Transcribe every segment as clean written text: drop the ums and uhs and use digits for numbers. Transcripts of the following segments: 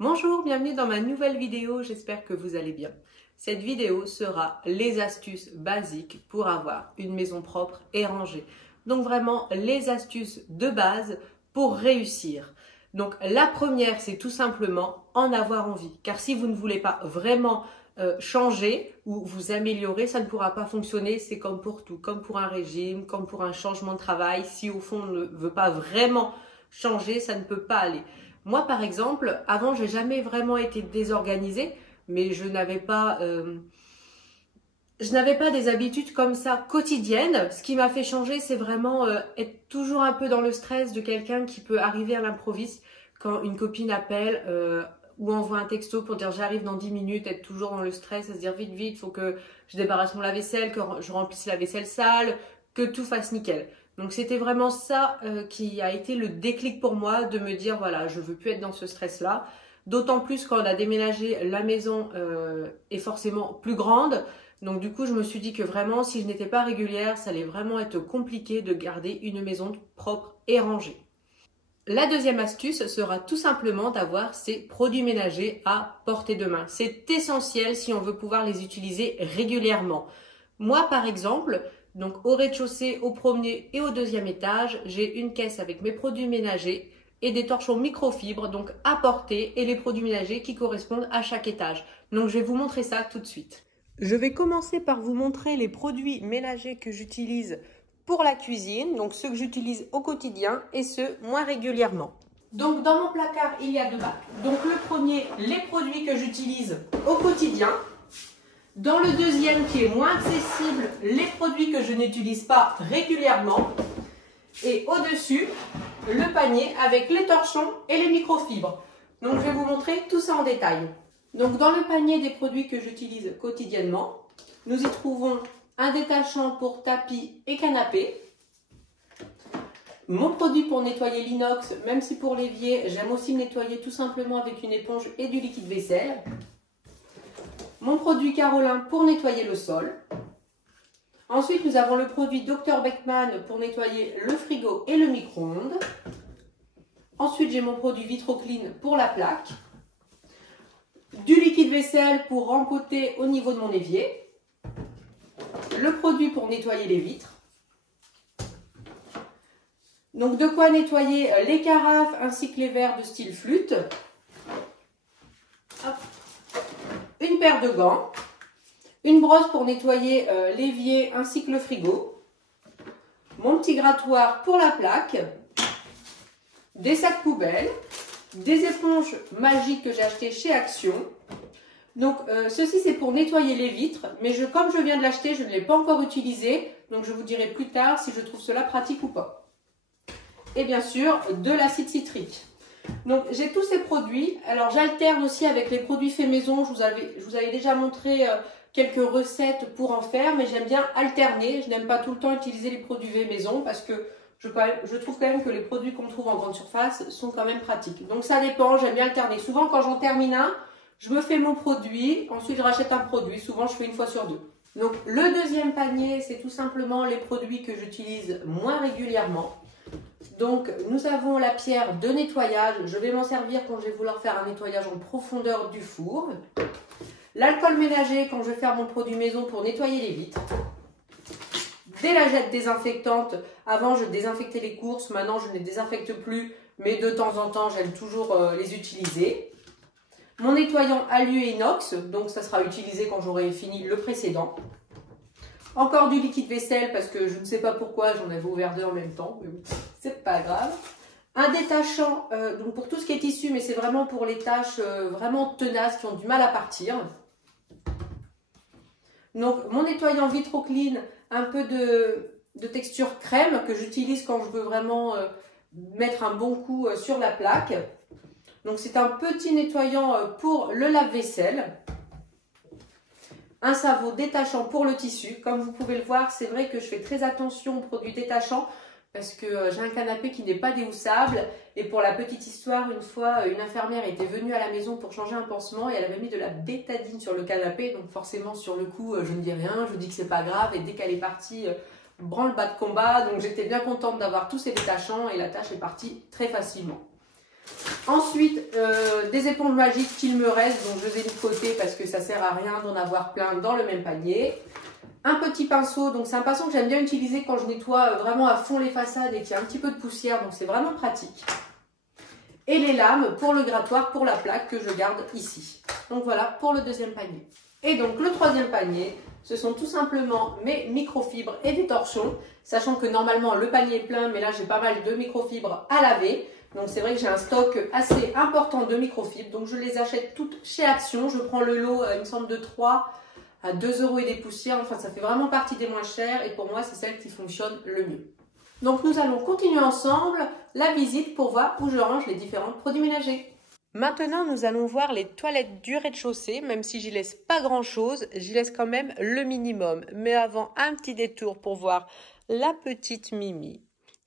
Bonjour, bienvenue dans ma nouvelle vidéo, j'espère que vous allez bien. Cette vidéo sera les astuces basiques pour avoir une maison propre et rangée. Donc vraiment les astuces de base pour réussir. Donc la première, c'est tout simplement en avoir envie. Car si vous ne voulez pas vraiment changer ou vous améliorer, ça ne pourra pas fonctionner. C'est comme pour tout, comme pour un régime, comme pour un changement de travail. Si au fond on ne veut pas vraiment changer, ça ne peut pas aller. Moi, par exemple, avant, j'ai jamais vraiment été désorganisée, mais je n'avais pas des habitudes comme ça quotidiennes. Ce qui m'a fait changer, c'est vraiment être toujours un peu dans le stress de quelqu'un qui peut arriver à l'improviste quand une copine appelle ou envoie un texto pour dire j'arrive dans 10 minutes, être toujours dans le stress, à se dire vite, vite, il faut que je débarrasse mon lave-vaisselle, que je remplisse la vaisselle sale, que tout fasse nickel. Donc c'était vraiment ça qui a été le déclic pour moi de me dire voilà, je veux plus être dans ce stress-là. D'autant plus quand on a déménagé, la maison est forcément plus grande. Donc du coup, je me suis dit que vraiment, si je n'étais pas régulière, ça allait vraiment être compliqué de garder une maison propre et rangée. La deuxième astuce sera tout simplement d'avoir ces produits ménagers à portée de main. C'est essentiel si on veut pouvoir les utiliser régulièrement. Moi, par exemple, donc au rez-de-chaussée, au premier et au deuxième étage, j'ai une caisse avec mes produits ménagers et des torchons microfibres, donc à portée, et les produits ménagers qui correspondent à chaque étage. Donc je vais vous montrer ça tout de suite. Je vais commencer par vous montrer les produits ménagers que j'utilise pour la cuisine, donc ceux que j'utilise au quotidien et ceux moins régulièrement. Donc dans mon placard, il y a deux bacs. Donc le premier, les produits que j'utilise au quotidien. Dans le deuxième, qui est moins accessible, les produits que je n'utilise pas régulièrement. Et au-dessus, le panier avec les torchons et les microfibres. Donc je vais vous montrer tout ça en détail. Donc dans le panier des produits que j'utilise quotidiennement, nous y trouvons un détachant pour tapis et canapé, mon produit pour nettoyer l'inox, même si pour l'évier, j'aime aussi le nettoyer tout simplement avec une éponge et du liquide vaisselle, mon produit Carolin pour nettoyer le sol. Ensuite, nous avons le produit Dr Beckmann pour nettoyer le frigo et le micro-ondes. Ensuite, j'ai mon produit Vitroclean pour la plaque, du liquide vaisselle pour rempoter au niveau de mon évier, le produit pour nettoyer les vitres. Donc de quoi nettoyer les carafes ainsi que les verres de style flûte. Hop. Une paire de gants, une brosse pour nettoyer l'évier ainsi que le frigo, mon petit grattoir pour la plaque, des sacs poubelles, des éponges magiques que j'ai achetées chez Action. Donc ceci c'est pour nettoyer les vitres, mais comme je viens de l'acheter, je ne l'ai pas encore utilisé, donc je vous dirai plus tard si je trouve cela pratique ou pas. Et bien sûr, de l'acide citrique. Donc j'ai tous ces produits, alors j'alterne aussi avec les produits faits maison, je vous avais déjà montré quelques recettes pour en faire, mais j'aime bien alterner, je n'aime pas tout le temps utiliser les produits faits maison parce que je trouve quand même que les produits qu'on trouve en grande surface sont quand même pratiques. Donc ça dépend, j'aime bien alterner. Souvent quand j'en termine un, je me fais mon produit, ensuite je rachète un produit, souvent je fais une fois sur deux. Donc le deuxième panier, c'est tout simplement les produits que j'utilise moins régulièrement. Donc nous avons la pierre de nettoyage, je vais m'en servir quand je vais vouloir faire un nettoyage en profondeur du four. L'alcool ménager quand je vais faire mon produit maison pour nettoyer les vitres. Des lingettes désinfectantes, avant je désinfectais les courses, maintenant je ne les désinfecte plus, mais de temps en temps j'aime toujours les utiliser. Mon nettoyant alu et inox, donc ça sera utilisé quand j'aurai fini le précédent. Encore du liquide vaisselle parce que je ne sais pas pourquoi j'en avais ouvert deux en même temps, mais c'est pas grave. Un détachant, donc pour tout ce qui est tissu, mais c'est vraiment pour les tâches vraiment tenaces qui ont du mal à partir. Donc mon nettoyant Vitroclean, un peu de texture crème que j'utilise quand je veux vraiment mettre un bon coup sur la plaque. Donc c'est un petit nettoyant pour le lave-vaisselle. Un savon détachant pour le tissu. Comme vous pouvez le voir, c'est vrai que je fais très attention aux produits détachants parce que j'ai un canapé qui n'est pas déhoussable. Et pour la petite histoire, une fois, une infirmière était venue à la maison pour changer un pansement et elle avait mis de la bétadine sur le canapé. Donc forcément, sur le coup, je ne dis rien, je dis que c'est pas grave. Et dès qu'elle est partie, branle-bas de combat. Donc j'étais bien contente d'avoir tous ces détachants et la tâche est partie très facilement. Ensuite, des éponges magiques qu'il me reste, donc je les ai mis de côté parce que ça sert à rien d'en avoir plein dans le même panier. Un petit pinceau, donc c'est un pinceau que j'aime bien utiliser quand je nettoie vraiment à fond les façades et qu'il y a un petit peu de poussière, donc c'est vraiment pratique. Et les lames pour le grattoir, pour la plaque que je garde ici. Donc voilà pour le deuxième panier. Et donc le troisième panier, ce sont tout simplement mes microfibres et des torchons, sachant que normalement le panier est plein, mais là j'ai pas mal de microfibres à laver. Donc c'est vrai que j'ai un stock assez important de microfibres, donc je les achète toutes chez Action. Je prends le lot, il me semble, de 3 à 2 € et des poussières. Enfin, ça fait vraiment partie des moins chères et pour moi, c'est celle qui fonctionne le mieux. Donc nous allons continuer ensemble la visite pour voir où je range les différents produits ménagers. Maintenant, nous allons voir les toilettes du rez-de-chaussée. Même si j'y laisse pas grand-chose, j'y laisse quand même le minimum. Mais avant, un petit détour pour voir la petite Mimi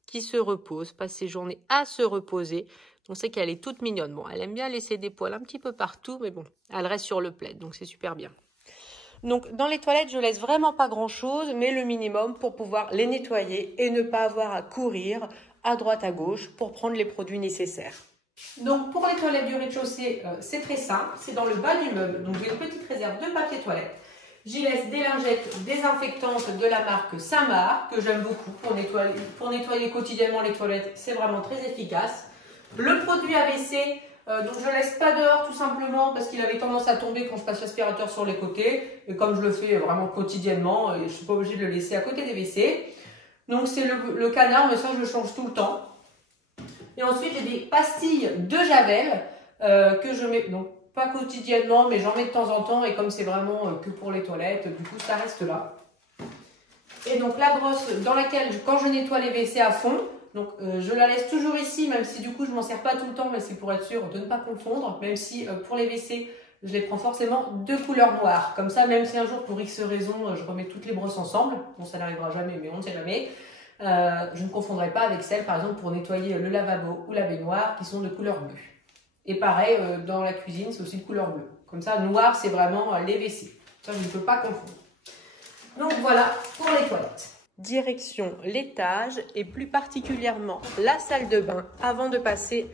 qui se repose, passe ses journées à se reposer. On sait qu'elle est toute mignonne. Bon, elle aime bien laisser des poils un petit peu partout, mais bon, elle reste sur le plaid, donc c'est super bien. Donc, dans les toilettes, je laisse vraiment pas grand-chose, mais le minimum pour pouvoir les nettoyer et ne pas avoir à courir à droite à gauche pour prendre les produits nécessaires. Donc, pour les toilettes du rez-de-chaussée, c'est très simple. C'est dans le bas du meuble. Donc, j'ai une petite réserve de papier toilette. J'y laisse des lingettes désinfectantes de la marque Saint-Marc, que j'aime beaucoup pour nettoyer quotidiennement les toilettes. C'est vraiment très efficace. Le produit AVC, donc je ne laisse pas dehors tout simplement parce qu'il avait tendance à tomber quand je passe l'aspirateur sur les côtés. Et comme je le fais vraiment quotidiennement, je ne suis pas obligée de le laisser à côté des WC. Donc c'est le canard, mais ça je le change tout le temps. Et ensuite j'ai des pastilles de Javel que je mets, donc pas quotidiennement, mais j'en mets de temps en temps. Et comme c'est vraiment que pour les toilettes, du coup ça reste là. Et donc la brosse dans laquelle, quand je nettoie les WC à fond, donc je la laisse toujours ici, même si du coup je m'en sers pas tout le temps, mais c'est pour être sûr de ne pas confondre, même si pour les WC, je les prends forcément de couleur noire. Comme ça, même si un jour pour X raison, je remets toutes les brosses ensemble, bon ça n'arrivera jamais, mais on ne sait jamais, je ne confondrai pas avec celles par exemple pour nettoyer le lavabo ou la baignoire qui sont de couleur bleue. Et pareil, dans la cuisine, c'est aussi de couleur bleue. Comme ça, noir, c'est vraiment les WC. Ça, je ne peux pas confondre. Donc voilà pour les toilettes. Direction l'étage et plus particulièrement la salle de bain avant de passer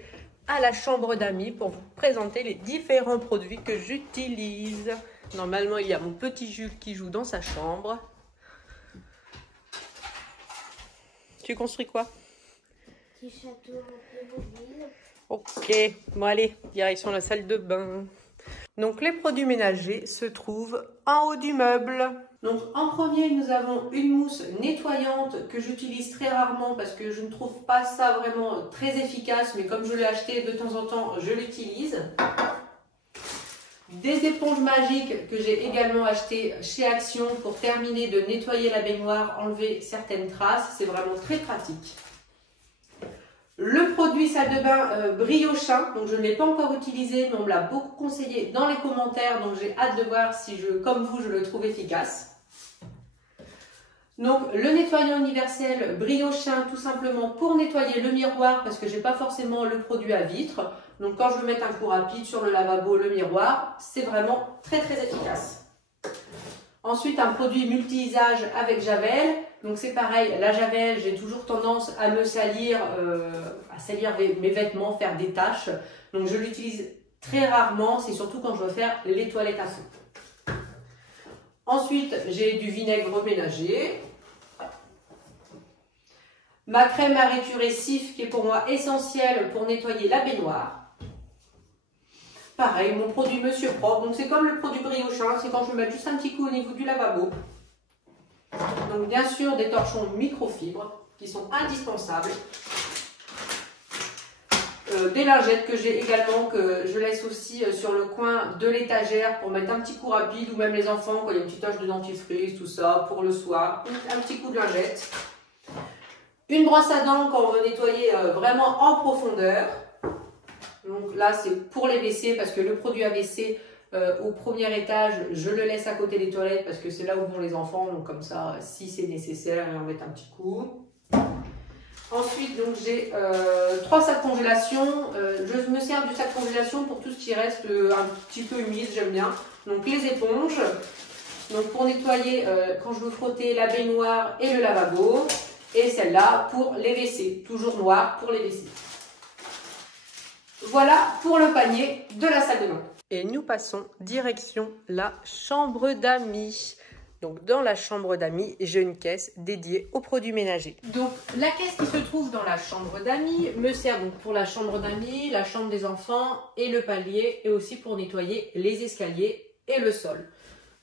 à la chambre d'amis pour vous présenter les différents produits que j'utilise. Normalement, il y a mon petit Jules qui joue dans sa chambre. Tu construis quoi? Petit château mobile. Ok, bon allez, direction la salle de bain. Donc les produits ménagers se trouvent en haut du meuble. Donc en premier, nous avons une mousse nettoyante que j'utilise très rarement parce que je ne trouve pas ça vraiment très efficace, mais comme je l'ai acheté de temps en temps, je l'utilise. Des éponges magiques que j'ai également achetées chez Action pour terminer de nettoyer la baignoire, enlever certaines traces, c'est vraiment très pratique. Le produit salle de bain Briochin, donc je ne l'ai pas encore utilisé, mais on me l'a beaucoup conseillé dans les commentaires, donc j'ai hâte de voir si comme vous, je le trouve efficace. Donc le nettoyant universel Briochin, tout simplement pour nettoyer le miroir, parce que j'ai pas forcément le produit à vitre. Donc quand je veux mettre un coup rapide sur le lavabo, le miroir, c'est vraiment très très efficace. Ensuite, un produit multi-usage avec Javel. Donc c'est pareil, la Javel, j'ai toujours tendance à me salir, mes vêtements, faire des taches. Donc je l'utilise très rarement, c'est surtout quand je veux faire les toilettes à fond. Ensuite, j'ai du vinaigre ménager. Ma crème à récurer Cif qui est pour moi essentielle pour nettoyer la baignoire. Pareil, mon produit Monsieur Propre, donc c'est comme le produit Briochin, c'est quand je veux mettre juste un petit coup au niveau du lavabo. Donc bien sûr des torchons microfibres qui sont indispensables. Des lingettes que j'ai également, que je laisse aussi sur le coin de l'étagère pour mettre un petit coup rapide, ou même les enfants quand il y a une petite tache de dentifrice, tout ça, pour le soir. Un petit coup de lingette. Une brosse à dents quand on veut nettoyer vraiment en profondeur. Donc là, c'est pour les WC parce que le produit AVC au premier étage, je le laisse à côté des toilettes parce que c'est là où vont les enfants. Donc comme ça, si c'est nécessaire, on va mettre un petit coup. Ensuite, donc j'ai 3 sacs congélation. Je me sers du sac congélation pour tout ce qui reste un petit peu humide, j'aime bien. Donc les éponges. Donc pour nettoyer quand je veux frotter la baignoire et le lavabo. Et celle-là pour les WC, toujours noire pour les WC. voilà pour le panier de la salle de bain. Et nous passons direction la chambre d'amis. Donc dans la chambre d'amis, j'ai une caisse dédiée aux produits ménagers. Donc la caisse qui se trouve dans la chambre d'amis me sert donc pour la chambre d'amis, la chambre des enfants et le palier, et aussi pour nettoyer les escaliers et le sol.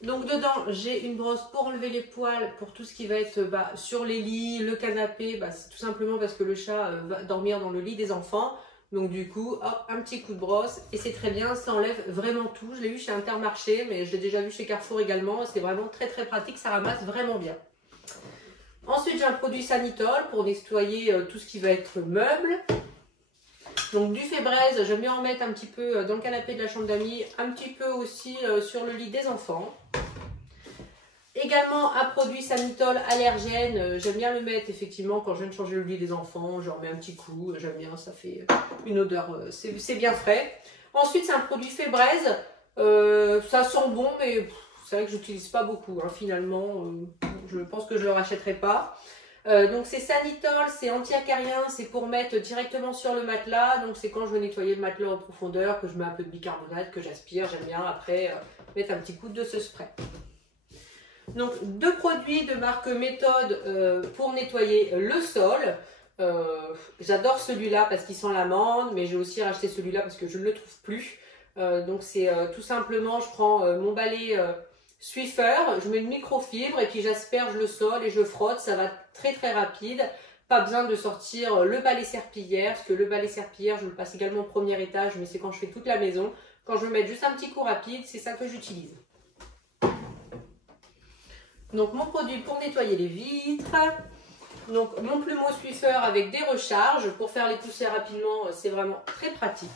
Donc dedans, j'ai une brosse pour enlever les poils, pour tout ce qui va être sur les lits, le canapé. C'est tout simplement parce que le chat va dormir dans le lit des enfants. Donc du coup, hop, un petit coup de brosse et c'est très bien, ça enlève vraiment tout. Je l'ai eu chez Intermarché, mais je l'ai déjà vu chez Carrefour également. C'est vraiment très très pratique, ça ramasse vraiment bien. Ensuite, j'ai un produit Sanitol pour nettoyer tout ce qui va être meuble. Donc du Febreze, j'aime bien en mettre un petit peu dans le canapé de la chambre d'amis, un petit peu aussi sur le lit des enfants. Également un produit Sanitol allergène, j'aime bien le mettre effectivement quand je viens de changer le lit des enfants, je remets un petit coup, j'aime bien, ça fait une odeur, c'est bien frais. Ensuite c'est un produit Febreze, ça sent bon mais c'est vrai que j'utilise pas beaucoup finalement, je pense que je le rachèterai pas. Donc c'est Sanitol, c'est anti-acarien, c'est pour mettre directement sur le matelas, donc c'est quand je veux nettoyer le matelas en profondeur que je mets un peu de bicarbonate, que j'aspire, j'aime bien après mettre un petit coup de ce spray. Donc deux produits de marque Méthode pour nettoyer le sol. J'adore celui-là parce qu'il sent l'amande, mais j'ai aussi racheté celui-là parce que je ne le trouve plus. Donc c'est tout simplement, je prends mon balai Swiffer, je mets une microfibre et puis j'asperge le sol et je frotte, ça va très très rapide. Pas besoin de sortir le balai serpillière, parce que le balai serpillière je le passe également au premier étage, mais c'est quand je fais toute la maison. Quand je veux mettre juste un petit coup rapide, c'est ça que j'utilise. Donc mon produit pour nettoyer les vitres, donc mon plumeau Swiffer avec des recharges pour faire les poussières rapidement, c'est vraiment très pratique.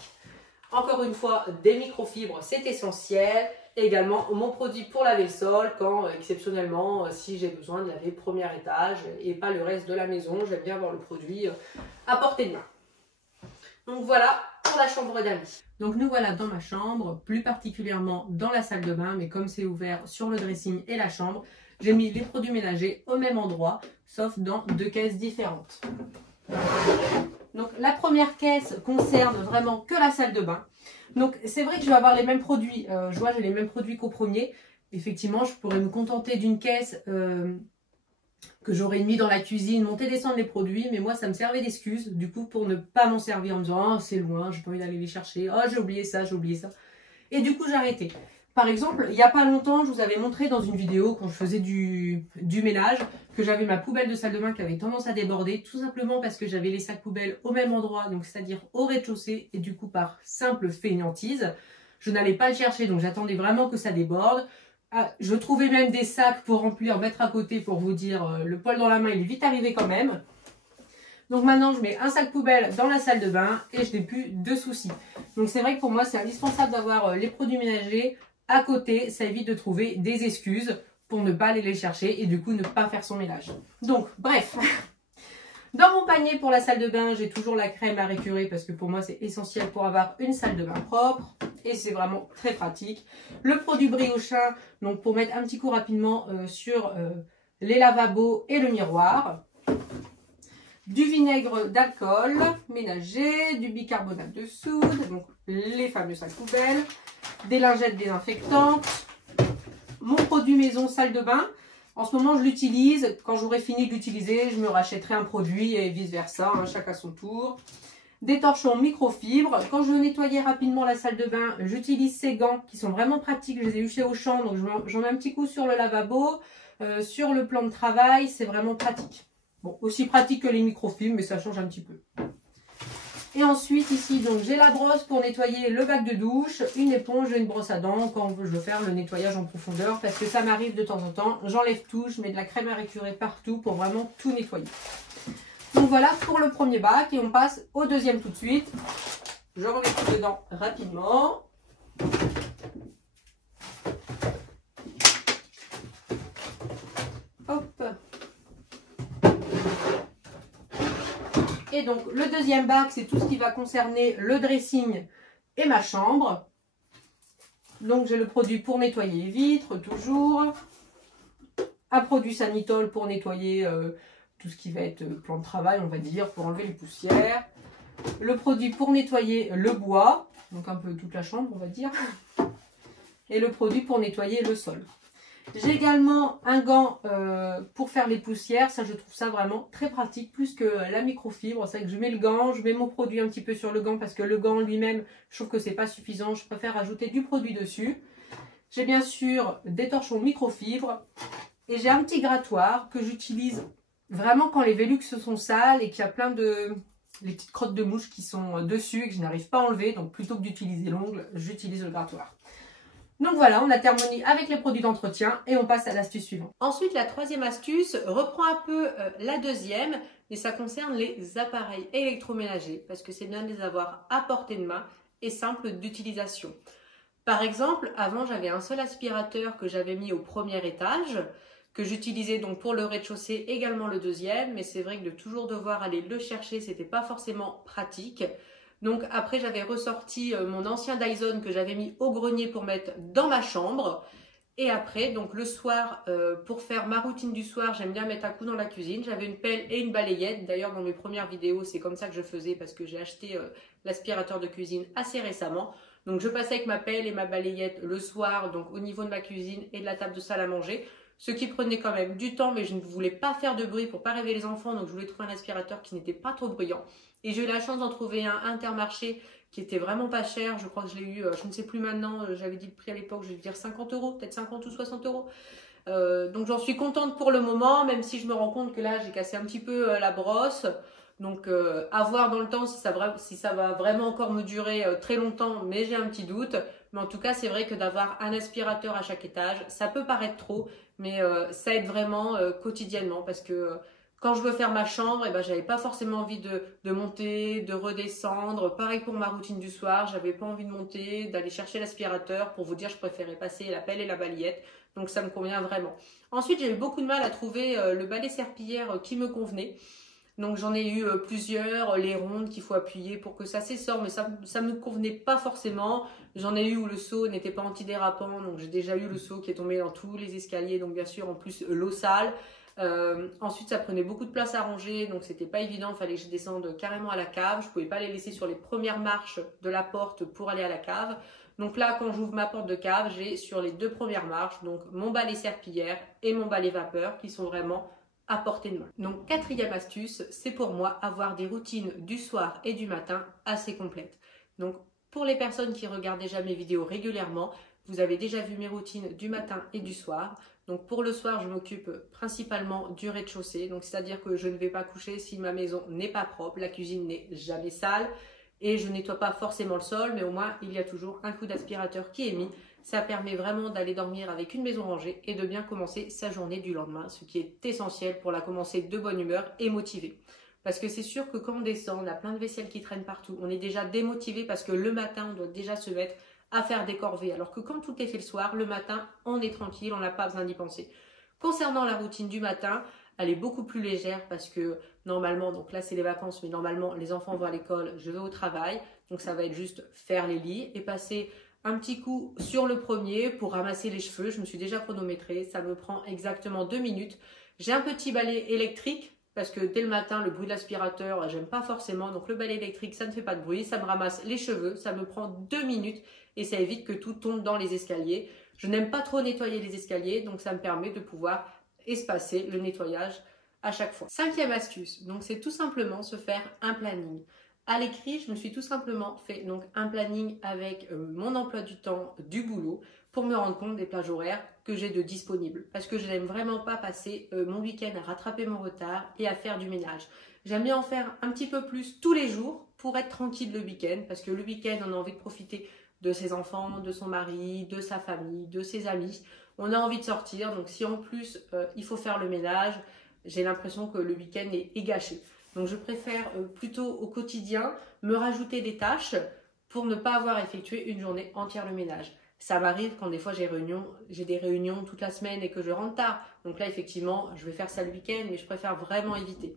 Encore une fois, des microfibres, c'est essentiel. Et également mon produit pour laver le sol quand exceptionnellement, si j'ai besoin de laver le premier étage et pas le reste de la maison, j'aime bien avoir le produit à portée de main. Donc voilà pour la chambre d'amis. Donc nous voilà dans ma chambre, plus particulièrement dans la salle de bain, mais comme c'est ouvert sur le dressing et la chambre, j'ai mis les produits ménagers au même endroit, sauf dans deux caisses différentes. Donc la première caisse concerne vraiment que la salle de bain. Donc c'est vrai que je vais avoir les mêmes produits, je vois j'ai les mêmes produits qu'au premier. Effectivement, je pourrais me contenter d'une caisse que j'aurais mis dans la cuisine, monter descendre les produits, mais moi ça me servait d'excuse du coup pour ne pas m'en servir en me disant oh, c'est loin, j'ai pas envie d'aller les chercher, oh j'ai oublié ça, j'ai oublié ça. Et du coup j'ai arrêté. Par exemple, il n'y a pas longtemps, je vous avais montré dans une vidéo quand je faisais du ménage que j'avais ma poubelle de salle de bain qui avait tendance à déborder, tout simplement parce que j'avais les sacs poubelles au même endroit, donc c'est-à-dire au rez-de-chaussée, et du coup par simple fainéantise, je n'allais pas le chercher, donc j'attendais vraiment que ça déborde. Ah, je trouvais même des sacs pour remplir, mettre à côté pour vous dire, le poil dans la main, il est vite arrivé quand même. Donc maintenant, je mets un sac poubelle dans la salle de bain et je n'ai plus de soucis. Donc c'est vrai que pour moi, c'est indispensable d'avoir les produits ménagers à côté, ça évite de trouver des excuses pour ne pas aller les chercher et du coup ne pas faire son ménage. Donc bref, dans mon panier pour la salle de bain, j'ai toujours la crème à récurer parce que pour moi c'est essentiel pour avoir une salle de bain propre et c'est vraiment très pratique. Le produit Briochin, donc pour mettre un petit coup rapidement sur les lavabos et le miroir. Du vinaigre d'alcool ménager, du bicarbonate de soude, donc les fameux sacs poubelles, des lingettes désinfectantes, mon produit maison salle de bain. En ce moment, je l'utilise. Quand j'aurai fini de l'utiliser, je me rachèterai un produit et vice versa, chacun son tour. Des torchons microfibres. Quand je veux nettoyer rapidement la salle de bain, j'utilise ces gants qui sont vraiment pratiques. Je les ai eu chez Auchan, donc j'en mets un petit coup sur le lavabo, sur le plan de travail. C'est vraiment pratique. Bon, aussi pratique que les microfibres, mais ça change un petit peu. Et ensuite, ici, donc j'ai la brosse pour nettoyer le bac de douche, une éponge et une brosse à dents quand je veux faire le nettoyage en profondeur, parce que ça m'arrive de temps en temps. J'enlève tout, je mets de la crème à récurer partout pour vraiment tout nettoyer. Donc voilà pour le premier bac et on passe au deuxième tout de suite. Je remets tout dedans rapidement. Hop. Et donc le deuxième bac, c'est tout ce qui va concerner le dressing et ma chambre. Donc j'ai le produit pour nettoyer les vitres, toujours. Un produit Sanitol pour nettoyer tout ce qui va être plan de travail, on va dire, pour enlever les poussières. le produit pour nettoyer le bois, donc un peu toute la chambre on va dire, et le produit pour nettoyer le sol. J'ai également un gant pour faire les poussières, ça je trouve ça vraiment très pratique, plus que la microfibre. C'est vrai que je mets le gant, je mets mon produit un petit peu sur le gant parce que le gant lui-même, je trouve que c'est pas suffisant, je préfère ajouter du produit dessus. J'ai bien sûr des torchons microfibre et j'ai un petit grattoir que j'utilise vraiment quand les Velux sont sales et qu'il y a plein de les petites crottes de mouches qui sont dessus et que je n'arrive pas à enlever. Donc plutôt que d'utiliser l'ongle, j'utilise le grattoir. Donc voilà, on a terminé avec les produits d'entretien et on passe à l'astuce suivante. Ensuite, la troisième astuce reprend un peu la deuxième, mais ça concerne les appareils électroménagers parce que c'est bien de les avoir à portée de main et simple d'utilisation. Par exemple, avant j'avais un seul aspirateur que j'avais mis au premier étage, que j'utilisais donc pour le rez-de-chaussée, également le deuxième, mais c'est vrai que de toujours devoir aller le chercher, c'était pas forcément pratique. Donc après j'avais ressorti mon ancien Dyson que j'avais mis au grenier pour mettre dans ma chambre. Et après, donc le soir, pour faire ma routine du soir, j'aime bien mettre un coup dans la cuisine. J'avais une pelle et une balayette. D'ailleurs, dans mes premières vidéos, c'est comme ça que je faisais parce que j'ai acheté l'aspirateur de cuisine assez récemment. Donc je passais avec ma pelle et ma balayette le soir, donc au niveau de ma cuisine et de la table de salle à manger. Ce qui prenait quand même du temps, mais je ne voulais pas faire de bruit pour pas réveiller les enfants. Donc je voulais trouver un aspirateur qui n'était pas trop bruyant. Et j'ai eu la chance d'en trouver un Intermarché qui était vraiment pas cher. Je crois que je l'ai eu, je ne sais plus maintenant, j'avais dit le prix à l'époque, je vais dire 50 €, peut-être 50 ou 60 €. Donc j'en suis contente pour le moment, même si je me rends compte que là j'ai cassé un petit peu la brosse. Donc à voir dans le temps si ça va vraiment encore me durer très longtemps, mais j'ai un petit doute. Mais en tout cas, c'est vrai que d'avoir un aspirateur à chaque étage, ça peut paraître trop, mais ça aide vraiment quotidiennement parce que quand je veux faire ma chambre, eh ben, j'avais pas forcément envie de monter, de redescendre. Pareil pour ma routine du soir, j'avais pas envie de monter, d'aller chercher l'aspirateur. Pour vous dire, je préférais passer la pelle et la balayette. Donc ça me convient vraiment. Ensuite, j'ai eu beaucoup de mal à trouver le balai serpillière qui me convenait. Donc j'en ai eu plusieurs, les rondes qu'il faut appuyer pour que ça s'essore, mais ça ne me convenait pas forcément. J'en ai eu où le seau n'était pas antidérapant, donc j'ai déjà eu le seau qui est tombé dans tous les escaliers, donc bien sûr en plus l'eau sale. Ensuite ça prenait beaucoup de place à ranger, donc c'était pas évident, il fallait que je descende carrément à la cave. Je pouvais pas les laisser sur les premières marches de la porte pour aller à la cave. Donc là quand j'ouvre ma porte de cave, j'ai sur les deux premières marches, donc mon balai serpillière et mon balai vapeur qui sont vraiment à portée de main. Donc quatrième astuce, c'est pour moi avoir des routines du soir et du matin assez complètes. Donc pour les personnes qui regardent déjà mes vidéos régulièrement, vous avez déjà vu mes routines du matin et du soir. Donc pour le soir, je m'occupe principalement du rez-de-chaussée. Donc c'est-à-dire que je ne vais pas coucher si ma maison n'est pas propre, la cuisine n'est jamais sale et je nettoie pas forcément le sol, mais au moins il y a toujours un coup d'aspirateur qui est mis. Ça permet vraiment d'aller dormir avec une maison rangée et de bien commencer sa journée du lendemain, ce qui est essentiel pour la commencer de bonne humeur et motivée. Parce que c'est sûr que quand on descend, on a plein de vaisselle qui traîne partout, on est déjà démotivé parce que le matin, on doit déjà se mettre à faire des corvées. Alors que quand tout est fait le soir, le matin, on est tranquille, on n'a pas besoin d'y penser. Concernant la routine du matin, elle est beaucoup plus légère parce que normalement, donc là c'est les vacances, mais normalement les enfants vont à l'école, je vais au travail. Donc ça va être juste faire les lits et passer un petit coup sur le premier pour ramasser les cheveux. Je me suis déjà chronométrée, ça me prend exactement 2 minutes. J'ai un petit balai électrique parce que dès le matin, le bruit de l'aspirateur, j'aime pas forcément. Donc le balai électrique, ça ne fait pas de bruit, ça me ramasse les cheveux, ça me prend 2 minutes et ça évite que tout tombe dans les escaliers. Je n'aime pas trop nettoyer les escaliers, donc ça me permet de pouvoir espacer le nettoyage à chaque fois. Cinquième astuce, donc c'est tout simplement se faire un planning. À l'écrit, je me suis tout simplement fait donc un planning avec mon emploi du temps du boulot pour me rendre compte des plages horaires que j'ai de disponibles. Parce que je n'aime vraiment pas passer mon week-end à rattraper mon retard et à faire du ménage. J'aime bien en faire un petit peu plus tous les jours pour être tranquille le week-end. Parce que le week-end, on a envie de profiter de ses enfants, de son mari, de sa famille, de ses amis. On a envie de sortir. Donc si en plus il faut faire le ménage, j'ai l'impression que le week-end est gâché. Donc je préfère plutôt au quotidien me rajouter des tâches pour ne pas avoir effectué une journée entière le ménage. Ça m'arrive quand des fois j'ai des réunions toute la semaine et que je rentre tard. Donc là effectivement je vais faire ça le week-end, mais je préfère vraiment éviter.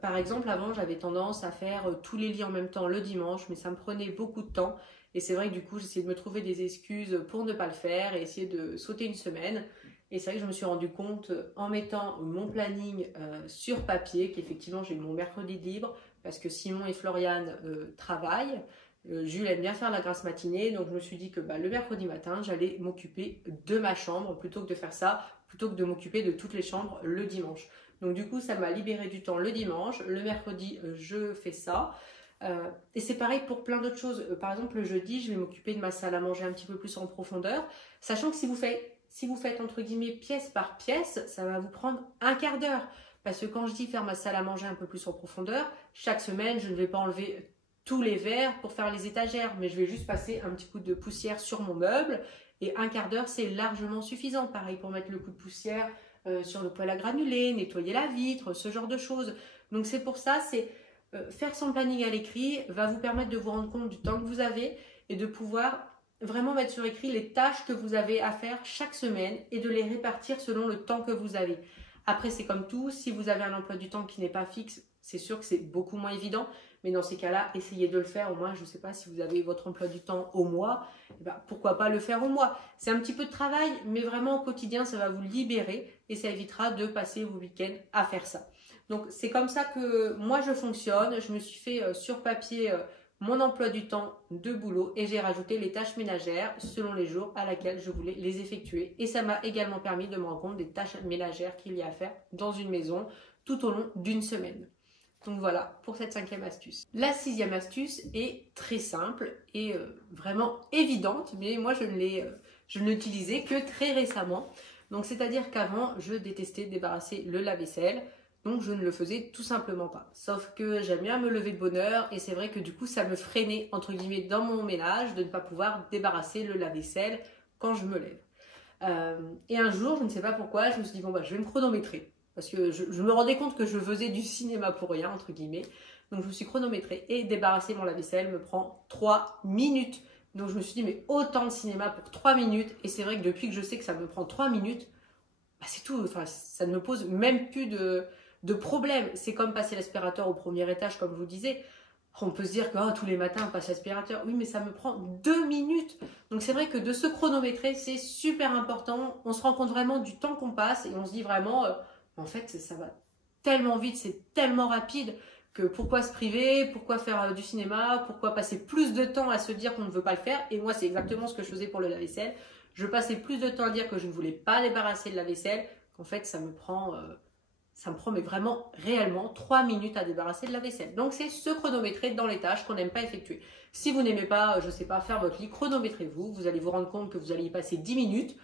Par exemple avant j'avais tendance à faire tous les lits en même temps le dimanche, mais ça me prenait beaucoup de temps. Et c'est vrai que du coup j'essayais de me trouver des excuses pour ne pas le faire et essayer de sauter une semaine. Et c'est vrai que je me suis rendu compte en mettant mon planning sur papier qu'effectivement j'ai eu mon mercredi de libre, parce que Simon et Floriane travaillent. Jules aime bien faire la grasse matinée, donc je me suis dit que le mercredi matin, j'allais m'occuper de ma chambre plutôt que de faire ça, plutôt que de m'occuper de toutes les chambres le dimanche. Donc du coup, ça m'a libéré du temps le dimanche. Le mercredi, je fais ça. Et c'est pareil pour plein d'autres choses. Par exemple, le jeudi, je vais m'occuper de ma salle à manger un petit peu plus en profondeur, sachant que si vous faites entre guillemets pièce par pièce, ça va vous prendre un quart d'heure. Parce que quand je dis faire ma salle à manger un peu plus en profondeur, chaque semaine, je ne vais pas enlever tous les verres pour faire les étagères, mais je vais juste passer un petit coup de poussière sur mon meuble et un quart d'heure, c'est largement suffisant. Pareil pour mettre le coup de poussière sur le poêle à granulés, nettoyer la vitre, ce genre de choses. Donc c'est pour ça, faire son planning à l'écrit va vous permettre de vous rendre compte du temps que vous avez et de pouvoir vraiment mettre sur écrit les tâches que vous avez à faire chaque semaine et de les répartir selon le temps que vous avez. Après, c'est comme tout, si vous avez un emploi du temps qui n'est pas fixe, c'est sûr que c'est beaucoup moins évident. Mais dans ces cas-là, essayez de le faire au moins, je ne sais pas si vous avez votre emploi du temps au mois, pourquoi pas le faire au mois. C'est un petit peu de travail, mais vraiment au quotidien, ça va vous libérer et ça évitera de passer vos week-ends à faire ça. Donc c'est comme ça que moi je fonctionne. Je me suis fait sur papier mon emploi du temps de boulot et j'ai rajouté les tâches ménagères selon les jours à laquelle je voulais les effectuer. Et ça m'a également permis de me rendre compte des tâches ménagères qu'il y a à faire dans une maison tout au long d'une semaine. Donc voilà pour cette 5e astuce. La 6e astuce est très simple et vraiment évidente, mais moi je ne l'utilisais que très récemment. Donc c'est-à-dire qu'avant je détestais débarrasser le lave-vaisselle, donc je ne le faisais tout simplement pas. Sauf que j'aime bien me lever de bonne heure et c'est vrai que du coup ça me freinait entre guillemets dans mon ménage de ne pas pouvoir débarrasser le lave-vaisselle quand je me lève. Et un jour, je ne sais pas pourquoi, je me suis dit bon je vais me chronométrer. Parce que je me rendais compte que je faisais du cinéma pour rien, entre guillemets. Donc je me suis chronométrée et débarrasser mon lave-vaisselle me prend 3 minutes. Donc je me suis dit, mais autant de cinéma pour 3 minutes. Et c'est vrai que depuis que je sais que ça me prend 3 minutes, c'est tout. Enfin, ça ne me pose même plus de problème. C'est comme passer l'aspirateur au premier étage, comme je vous disais. On peut se dire que tous les matins on passe l'aspirateur. Oui, mais ça me prend 2 minutes. Donc c'est vrai que de se chronométrer, c'est super important. On se rend compte vraiment du temps qu'on passe et on se dit vraiment... en fait, ça va tellement vite, c'est tellement rapide que pourquoi se priver, pourquoi faire du cinéma, pourquoi passer plus de temps à se dire qu'on ne veut pas le faire. Et moi, c'est exactement ce que je faisais pour le lave-vaisselle. Je passais plus de temps à dire que je ne voulais pas débarrasser le lave-vaisselle, qu'en fait, ça me prend mais vraiment réellement 3 minutes à débarrasser le lave-vaisselle. Donc, c'est se chronométrer dans les tâches qu'on n'aime pas effectuer. Si vous n'aimez pas, je ne sais pas, faire votre lit, chronométrez-vous. Vous allez vous rendre compte que vous allez y passer 10 minutes.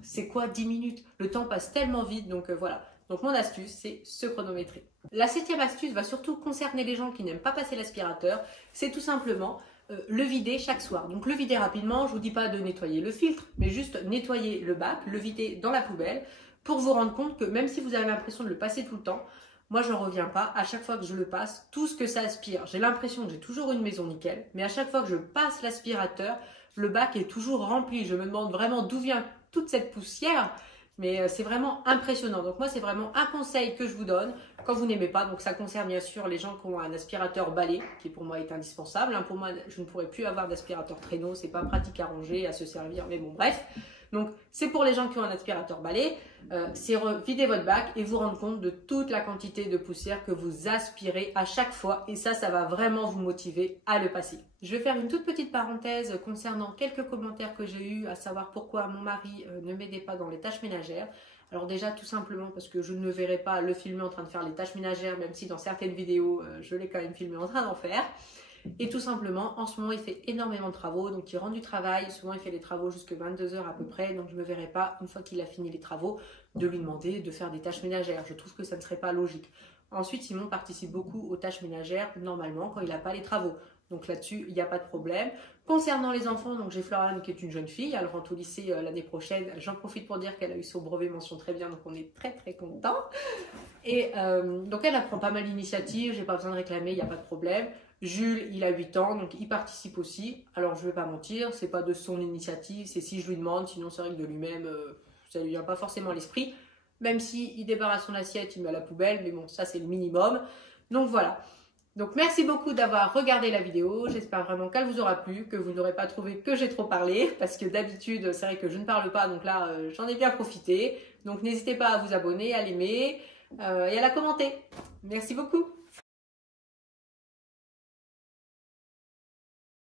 C'est quoi 10 minutes? Le temps passe tellement vite, donc voilà. Donc mon astuce, c'est se chronométrer. La 7e astuce va surtout concerner les gens qui n'aiment pas passer l'aspirateur. C'est tout simplement le vider chaque soir. Donc le vider rapidement, je ne vous dis pas de nettoyer le filtre, mais juste nettoyer le bac, le vider dans la poubelle pour vous rendre compte que même si vous avez l'impression de le passer tout le temps, moi je n'en reviens pas. À chaque fois que je le passe, tout ce que ça aspire, j'ai l'impression que j'ai toujours une maison nickel, mais à chaque fois que je passe l'aspirateur, le bac est toujours rempli. Je me demande vraiment d'où vient toute cette poussière. Mais c'est vraiment impressionnant. Donc moi, c'est vraiment un conseil que je vous donne quand vous n'aimez pas. Donc ça concerne bien sûr les gens qui ont un aspirateur balai, qui pour moi est indispensable. Pour moi, je ne pourrais plus avoir d'aspirateur traîneau. C'est pas pratique à ranger, à se servir. Mais bon, bref. Donc c'est pour les gens qui ont un aspirateur balai. C'est vider votre bac et vous rendre compte de toute la quantité de poussière que vous aspirez à chaque fois. Et ça va vraiment vous motiver à le passer. Je vais faire une toute petite parenthèse concernant quelques commentaires que j'ai eus, à savoir pourquoi mon mari ne m'aidait pas dans les tâches ménagères. Alors déjà, tout simplement parce que je ne verrai pas le filmer en train de faire les tâches ménagères, même si dans certaines vidéos, je l'ai quand même filmé en train d'en faire. Et tout simplement, en ce moment, il fait énormément de travaux, donc il rentre du travail. Souvent, il fait les travaux jusqu'à 22 h à peu près, donc je ne me verrai pas, une fois qu'il a fini les travaux, de lui demander de faire des tâches ménagères. Je trouve que ça ne serait pas logique. Ensuite, Simon participe beaucoup aux tâches ménagères, normalement, quand il n'a pas les travaux. Donc là-dessus, il n'y a pas de problème. Concernant les enfants, donc j'ai Floriane qui est une jeune fille, elle rentre au lycée l'année prochaine. J'en profite pour dire qu'elle a eu son brevet mention très bien, donc on est très très contents. Et donc elle prend pas mal d'initiatives, j'ai pas besoin de réclamer, il n'y a pas de problème. Jules, il a 8 ans, donc il participe aussi. Alors je ne vais pas mentir, c'est pas de son initiative, c'est si je lui demande, sinon c'est vrai que de lui-même, ça ne lui vient pas forcément à l'esprit. Même s'il débarrasse son assiette, il met à la poubelle, mais bon, ça c'est le minimum. Donc voilà. Donc merci beaucoup d'avoir regardé la vidéo, j'espère vraiment qu'elle vous aura plu, que vous n'aurez pas trouvé que j'ai trop parlé, parce que d'habitude c'est vrai que je ne parle pas, donc là j'en ai bien profité. Donc n'hésitez pas à vous abonner, à l'aimer et à la commenter. Merci beaucoup.